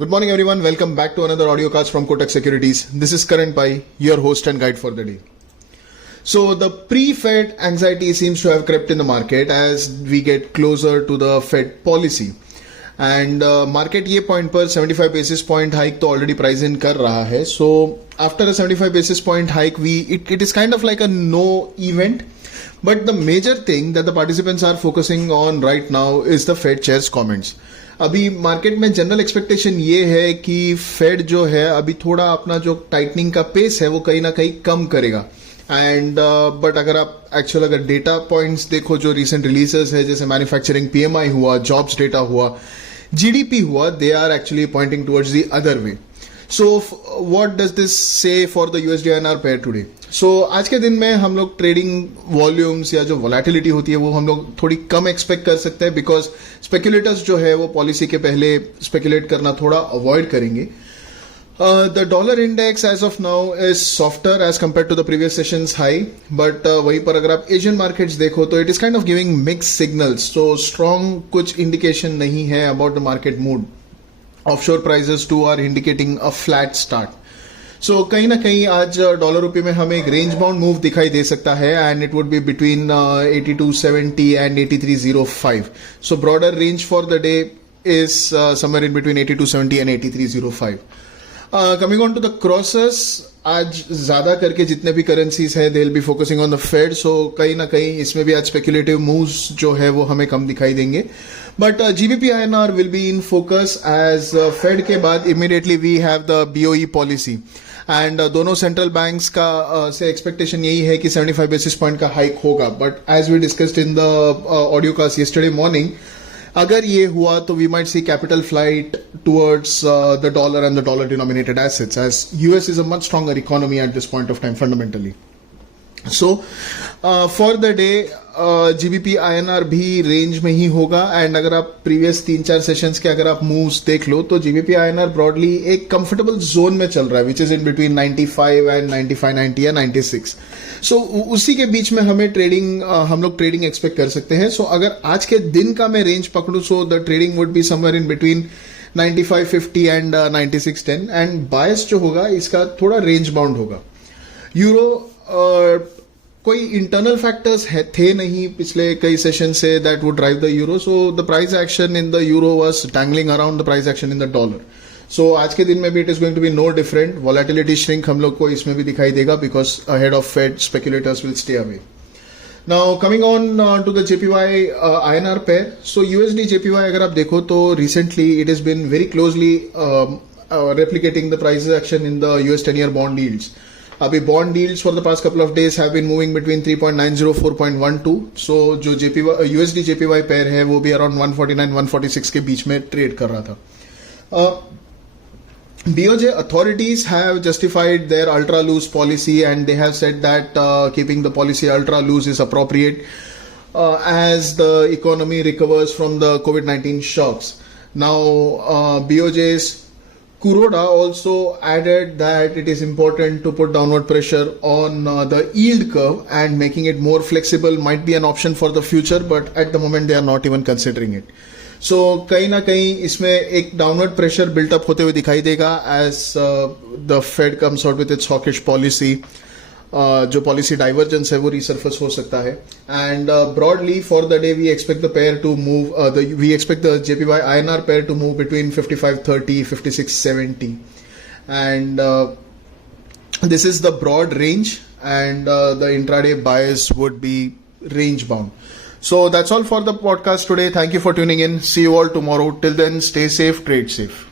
Good morning, everyone. Welcome back to another audio cast from Kotak Securities. This is Karan Pai, your host and guide for the day. So the pre-Fed anxiety seems to have crept in the market as we get closer to the Fed policy. And market ये point पर 75 basis point hike तो already price in कर रहा है. So after a 75 basis point hike, it is kind of like a no event. But the major thing that the participants are focusing on right now is the Fed chair's comments. अभी मार्केट में general expectation ये है कि फेड जो है अभी थोड़ा अपना जो टाइटनिंग का पेस है वो कहीं ना कहीं कम करेगा एंड बट अगर आप एक्चुअल अगर डेटा पॉइंट्स देखो जो रिसेंट रिलीजेस है जैसे मैन्युफैक्चरिंग पीएमआई हुआ, जॉब्स डेटा हुआ, जीडीपी हुआ, they are actually pointing towards the other way. So what does this say for the USD INR pair today? So आज के दिन में हम लोग ट्रेडिंग वॉल्यूम्स या जो वोलेटिलिटी होती है वो हम लोग थोड़ी कम एक्सपेक्ट कर सकते हैं बिकॉज स्पेकुलेटर्स जो है वो पॉलिसी के पहले स्पेकुलेट करना थोड़ा अवॉइड करेंगे. The dollar index as of now is softer as compare to the previous sessions high but वहीं पर अगर आप एशियन मार्केट्स देखो तो it is kind of giving mix signals. So strong कुछ इंडिकेशन नहीं है about the market mood. Offshore prices too are indicating a flat start. So कहीं ना कहीं आज डॉलर रुपये में हमें एक रेंज बाउंड मूव दिखाई दे सकता है and it would be between 8270 and 8305. So broader range for the day is somewhere in between 8270 and 8305. Coming on to the crosses, आज ज्यादा करके जितने भी करेंसीज है they will be focusing on the Fed. So कहीं ना कहीं इसमें भी आज स्पेकुलेटिव मूव्स जो है वो हमें कम दिखाई देंगे. But GBP INR will be in focus as Fed के बाद immediately we have the BOE policy and दोनों सेंट्रल बैंक्स का से एक्सपेक्टेशन यही है कि 75 बेसिस पॉइंट का हाइक होगा. But as we discussed in the audio cast yesterday morning, अगर ये हुआ तो we might see capital flight towards the dollar and the dollar denominated assets as US is a much stronger economy at this point of time fundamentally. So for the day GBP INR भी रेंज में ही होगा एंड अगर आप प्रीवियस 3-4 सेशंस के अगर आप मूव्स देख लो तो जीबीपी आईएनआर ब्रॉडली एक कंफर्टेबल जोन में चल रहा है विच इज इन बिटवीन 95 एंड 95, 90 या 96. सो उसी के बीच में हमें ट्रेडिंग हम लोग ट्रेडिंग एक्सपेक्ट कर सकते हैं. सो अगर आज के दिन का मैं रेंज पकड़ू so the trading would be somewhere in between 95.50 and 96.10 and bias जो होगा इसका थोड़ा रेंज बाउंड होगा. यूरो कोई इंटरनल फैक्टर्स थे नहीं पिछले कई सेशन से that would drive the euro. So the price action in the euro was tangling around the price action in the dollar. So आज के दिन में भी it is going to be no different. Volatility shrink हम लोग को इसमें भी दिखाई देगा because ahead of Fed speculators will stay away. Now coming on to the JPY INR pair. So USD JPY अगर आप देखो तो recently it is been very closely replicating the price action in the US 10-year bond yields. अभी bond डील्स for the past couple of days have been moving between 3.90 4.12. So जो USD JPY pair है वो भी अराउंड 149-146 के बीच में ट्रेड कर रहा था. BOJ authorities have justified their ultra loose policy and they have said that keeping the policy ultra loose is appropriate as the economy recovers from the COVID-19 shocks. Now BOJ's Kuroda also added that it is important to put downward pressure on the yield curve and making it more flexible might be an option for the future, but at the moment they are not even considering it. So कहीं ना कहीं इसमें एक downward pressure built up होते हुए दिखाई देगा as the Fed comes out with its hawkish policy. जो पॉलिसी डाइवर्जेंस है वो रिसर्फेस हो सकता है and broadly for the day we expect the pair to move we expect the JPY INR pair to move between 55.30 56.70 and this is the broad range and the intraday bias would be range bound. So that's all for the podcast today. Thank you for tuning in. See you all tomorrow. Till then, stay safe, trade safe.